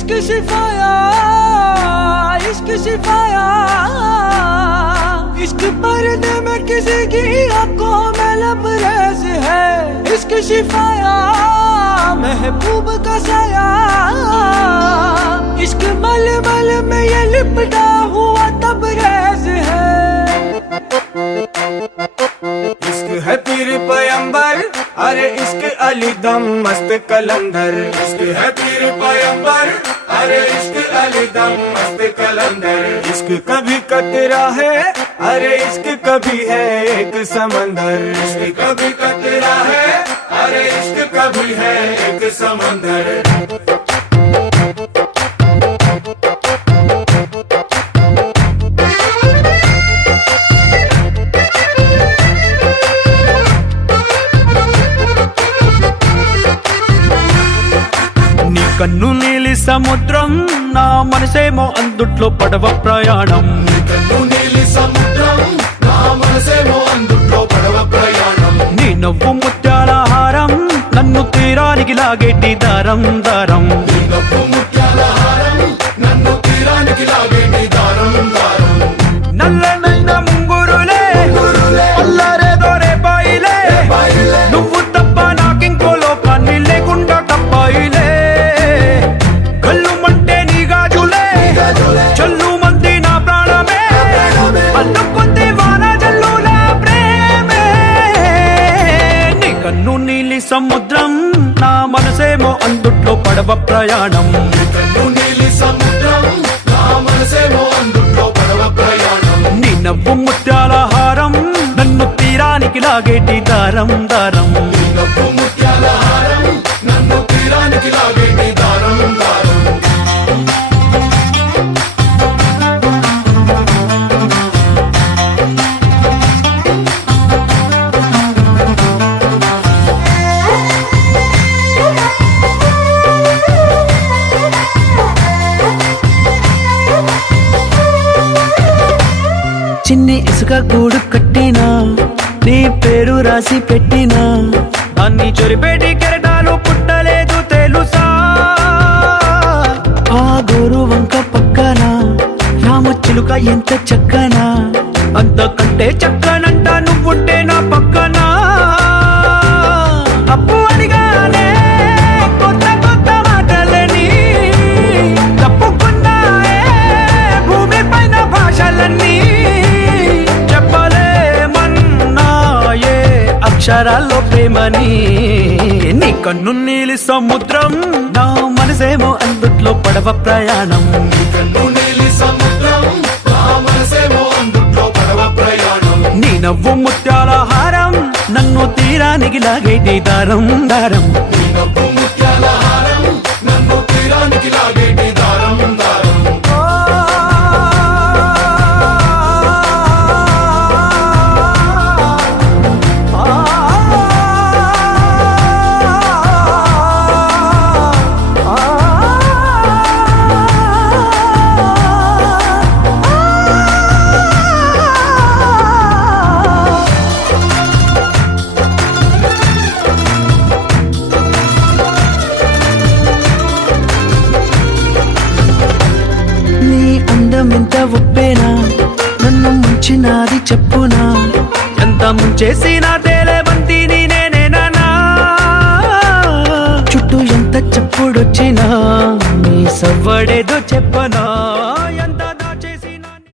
इश्क शिफाया, इश्क शिफाया, इश्क पर्दे में किसी की आंखों में लबरेज है। इश्क शिफाया, महबूब का साया, इश्क मलमल में ये लिपटा हुआ तबरेज है। इश्क है पीर पैगंबर, अरे इश्क अली दम मस्त कलंदर। इश्क है पीर पैगंबर, अरे इश्क अली दम मस्त कलंदर। इश्क कभी कतरा है, अरे इश्क कभी है एक समंदर। इश्क कभी कतरा है, अरे इश्क कभी है एक समंदर। కన్ను నీలి సముద్రం, నా మనసేమో అందుట్లో పడవ ప్రయాణం. కన్ను నీలి సముద్రం, నా మనసేమో అందుట్లో పడవ ప్రయాణం. నీ నవ్వు ముత్యాల హారం, నన్ను తీరానికి లాగేటి దారం దారం. నీ నవ్వు ముత్యాల హారం, నన్ను తీరానికి లాగేటి దారం దారం. నల్లనైన ముంగురులే అల్లారేదో రేపాయిలే, నువ్వు తప్ప నాకింకో లోకాన్ని లేకుండా తప్పాయిలే. చల్లు మంది నా ప్రాణమే, అల్లుకుంది వాన జల్లుల ప్రేమే. నీ కన్ను నీలి సముద్రం, నా మనసేమో అందుట్లో పడవ ప్రయాణం. కన్ను నీలి సముద్రం, నా మనసేమో అందుట్లో పడవ ప్రయాణం. నీ నవ్వు ముత్యాల హారం, నన్ను తీరానికి లాగేటి దారం దారం. నీ నవ్వు ముత్యాల హారం, నన్ను తీరానికి లాగేటి దారం దారం. చిన్ని ఇసుక గూడు కట్టినా, నీ పేరు రాసి పెట్టినా, దాన్ని చొరిపేటి కెరటాలు పుట్టలేదు తెలుసా. ఆ గోరు వంక పక్కన రామచిలుక ఎంత చక్కనా, అంతకంటే చక్కనంట నువ్వుంటే నా పక్కన. అప్పు అడిగానే కొత్త కొత్త మాటలని, తప్పుకున్నాయే భూమి పైన భాషలన్నీ. చెప్పలేమన్నాయే అక్షరాల్లో ప్రేమని. నీ కన్ను నీలి సముద్రం, నా మనసేమో అందుట్లో పడవ ప్రయాణం. కన్ను నీలి సముద్రం, నా మనసేమో అందుట్లో పడవ ప్రయాణం. నీ నవ్వు ముత్యాల హారం, నన్ను తీరానికి లాగేటి దారం దారం. నీ నవ్వు ముత్యాల హారం, నన్ను తీరానికి లాగేటి దారం దారం. ఎంత ఒప్పేనా, నన్ను ముంచినాది చెప్పునా, ఎంత ముంచేసినా తేలేవంతిని నేనేనా. చుట్టూ ఎంత చెప్పుడొచ్చినా, నీ సవ్వడేదో చెప్పనా.